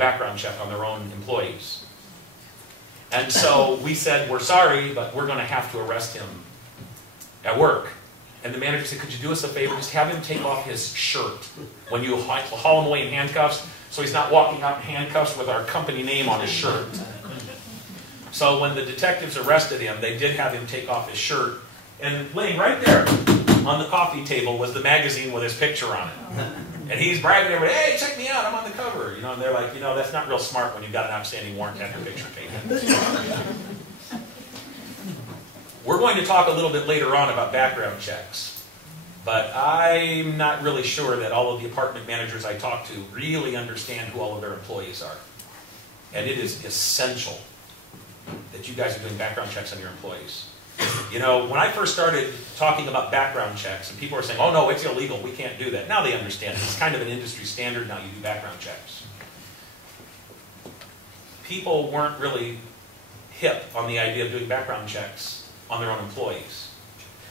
background check on their own employees. And so we said, we're sorry, but we're going to have to arrest him at work. And the manager said, could you do us a favor? Just have him take off his shirt when you haul him away in handcuffs, so he's not walking out in handcuffs with our company name on his shirt. So when the detectives arrested him, they did have him take off his shirt. And laying right there on the coffee table was the magazine with his picture on it. And he's bragging everybody, hey, check me out, I'm on the cover. You know, and they're like, you know, that's not real smart when you've got an outstanding warrant to have your picture taken. We're going to talk a little bit later on about background checks. But I'm not really sure that all of the apartment managers I talk to really understand who all of their employees are. And it is essential that you guys are doing background checks on your employees. You know, when I first started talking about background checks, and people were saying, oh no, it's illegal, we can't do that. Now they understand it. It's kind of an industry standard now, you do background checks. People weren't really hip on the idea of doing background checks on their own employees.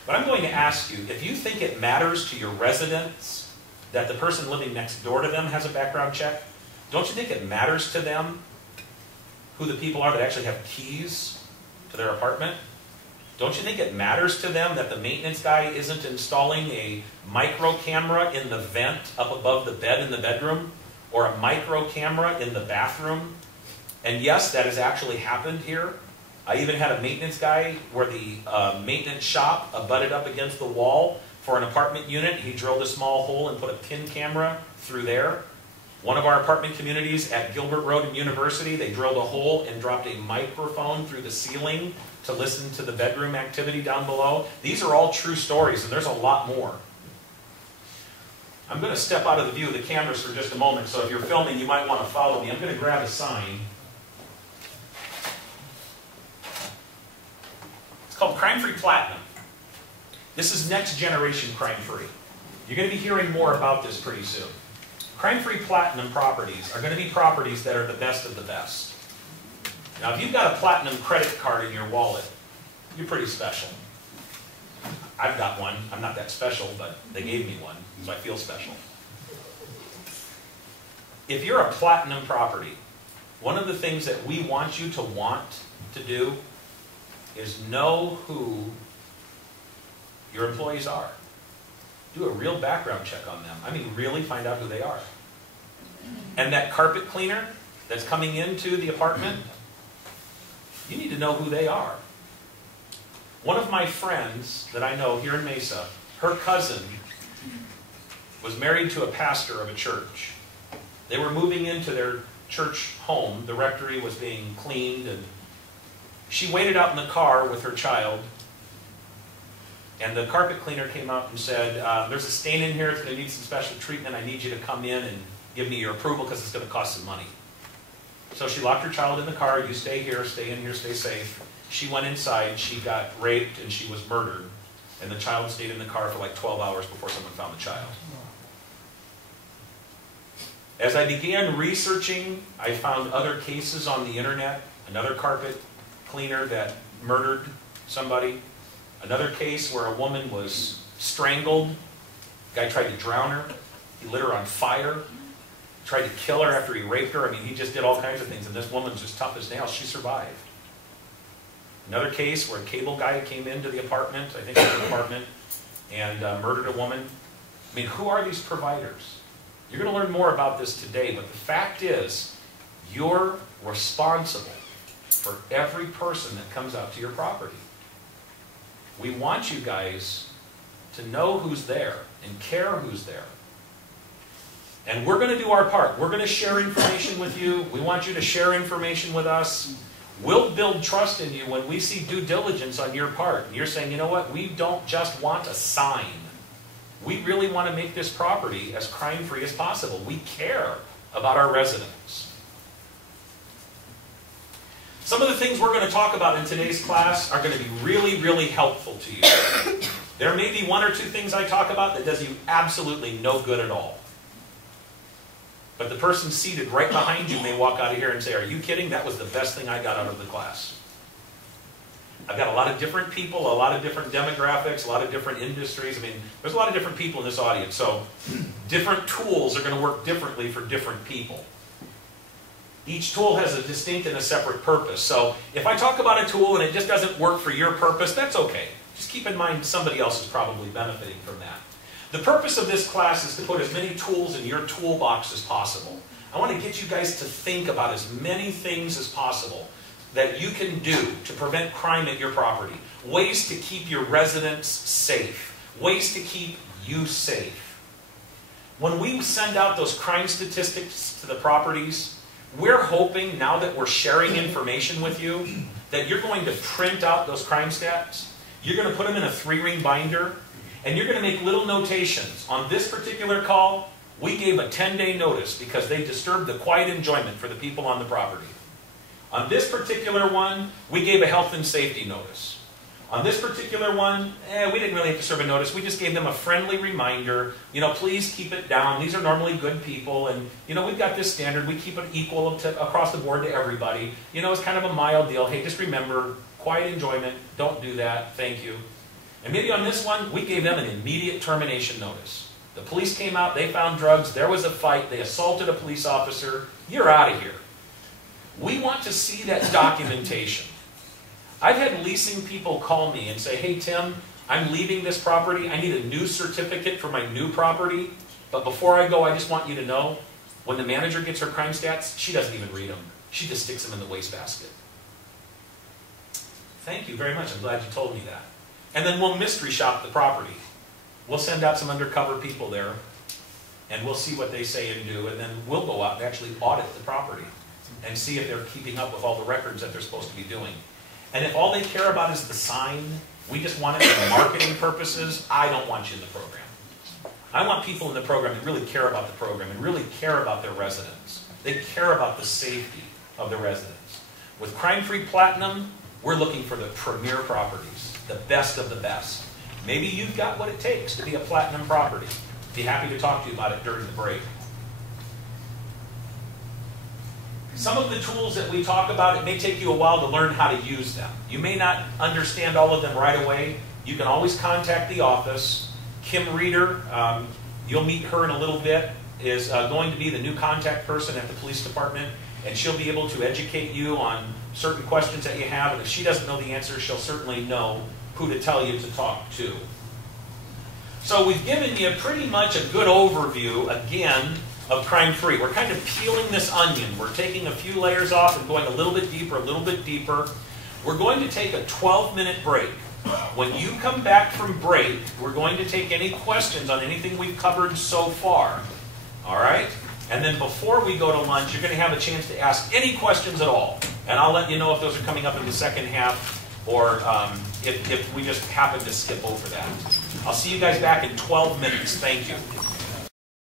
But I'm going to ask you, if you think it matters to your residents that the person living next door to them has a background check, don't you think it matters to them who the people are that actually have keys to their apartment? Don't you think it matters to them that the maintenance guy isn't installing a micro camera in the vent up above the bed in the bedroom, or a micro camera in the bathroom? And yes, that has actually happened here. I even had a maintenance guy where the maintenance shop abutted up against the wall for an apartment unit. He drilled a small hole and put a pin camera through there. One of our apartment communities at Gilbert Road and University, they drilled a hole and dropped a microphone through the ceiling to listen to the bedroom activity down below. These are all true stories, and there's a lot more. I'm going to step out of the view of the cameras for just a moment, so if you're filming, you might want to follow me. I'm going to grab a sign. It's called Crime Free Platinum. This is next generation crime free. You're going to be hearing more about this pretty soon. Crime Free Platinum properties are going to be properties that are the best of the best. Now, if you've got a platinum credit card in your wallet, you're pretty special. I've got one. I'm not that special, but they gave me one, so I feel special. If you're a platinum property, one of the things that we want you to want to do is know who your employees are. Do a real background check on them. I mean, really find out who they are. And that carpet cleaner that's coming into the apartment, you need to know who they are. One of my friends that I know here in Mesa, her cousin was married to a pastor of a church. They were moving into their church home. The rectory was being cleaned, and she waited out in the car with her child. And the carpet cleaner came out and said, there's a stain in here, it's going to need some special treatment. I need you to come in and give me your approval because it's going to cost some money. So she locked her child in the car. You stay here, stay in here, stay safe. She went inside, she got raped, and she was murdered. And the child stayed in the car for like 12 hours before someone found the child. As I began researching, I found other cases on the internet. Another carpet cleaner that murdered somebody. Another case where a woman was strangled. The guy tried to drown her. He lit her on fire. Tried to kill her after he raped her. I mean, he just did all kinds of things. And this woman's just tough as nails. She survived. Another case where a cable guy came into the apartment, I think it was an apartment, and murdered a woman. I mean, who are these providers? You're going to learn more about this today, but the fact is, you're responsible for every person that comes out to your property. We want you guys to know who's there and care who's there. And we're going to do our part. We're going to share information with you. We want you to share information with us. We'll build trust in you when we see due diligence on your part. And you're saying, you know what, we don't just want a sign. We really want to make this property as crime-free as possible. We care about our residents. Some of the things we're going to talk about in today's class are going to be really, really helpful to you. There may be one or two things I talk about that does you absolutely no good at all. But the person seated right behind you may walk out of here and say, are you kidding? That was the best thing I got out of the class. I've got a lot of different people, a lot of different demographics, a lot of different industries. I mean, there's a lot of different people in this audience. So different tools are going to work differently for different people. Each tool has a distinct and a separate purpose. So if I talk about a tool and it just doesn't work for your purpose, that's okay. Just keep in mind somebody else is probably benefiting from that. The purpose of this class is to put as many tools in your toolbox as possible. I want to get you guys to think about as many things as possible that you can do to prevent crime at your property. Ways to keep your residents safe. Ways to keep you safe. When we send out those crime statistics to the properties, we're hoping, now that we're sharing information with you, that you're going to print out those crime stats. You're going to put them in a 3-ring binder, and you're going to make little notations. On this particular call, we gave a 10-day notice because they disturbed the quiet enjoyment for the people on the property. On this particular one, we gave a health and safety notice. On this particular one, we didn't really have to serve a notice. We just gave them a friendly reminder, please keep it down. These are normally good people, and, we've got this standard. We keep it equal across the board to everybody. It's kind of a mild deal. Hey, just remember, quiet enjoyment, don't do that, thank you. And maybe on this one, we gave them an immediate termination notice. The police came out, they found drugs, there was a fight, they assaulted a police officer, you're out of here. We want to see that documentation. I've had leasing people call me and say, hey Tim, I'm leaving this property, I need a new certificate for my new property, but before I go, I just want you to know, when the manager gets her crime stats, she doesn't even read them. She just sticks them in the wastebasket. Thank you very much, I'm glad you told me that. And then we'll mystery shop the property. We'll send out some undercover people there, and we'll see what they say and do, and then we'll go out and actually audit the property and see if they're keeping up with all the records that they're supposed to be doing. And if all they care about is the sign, we just want it for marketing purposes, I don't want you in the program. I want people in the program that really care about the program and really care about their residents. They care about the safety of the residents. With Crime Free Platinum, we're looking for the premier properties, the best of the best. Maybe you've got what it takes to be a platinum property. Be happy to talk to you about it during the break. Some of the tools that we talk about, it may take you a while to learn how to use them. You may not understand all of them right away. You can always contact the office. Kim Reeder, you'll meet her in a little bit, is going to be the new contact person at the police department, and she'll be able to educate you on certain questions that you have, and if she doesn't know the answer, she'll certainly know who to tell you to talk to. So we've given you pretty much a good overview, again, of Crime Free. We're kind of peeling this onion. We're taking a few layers off and going a little bit deeper, a little bit deeper. We're going to take a 12-minute break. When you come back from break, we're going to take any questions on anything we've covered so far. All right? And then before we go to lunch, you're going to have a chance to ask any questions at all. And I'll let you know if those are coming up in the second half or if we just happen to skip over that. I'll see you guys back in 12 minutes. Thank you.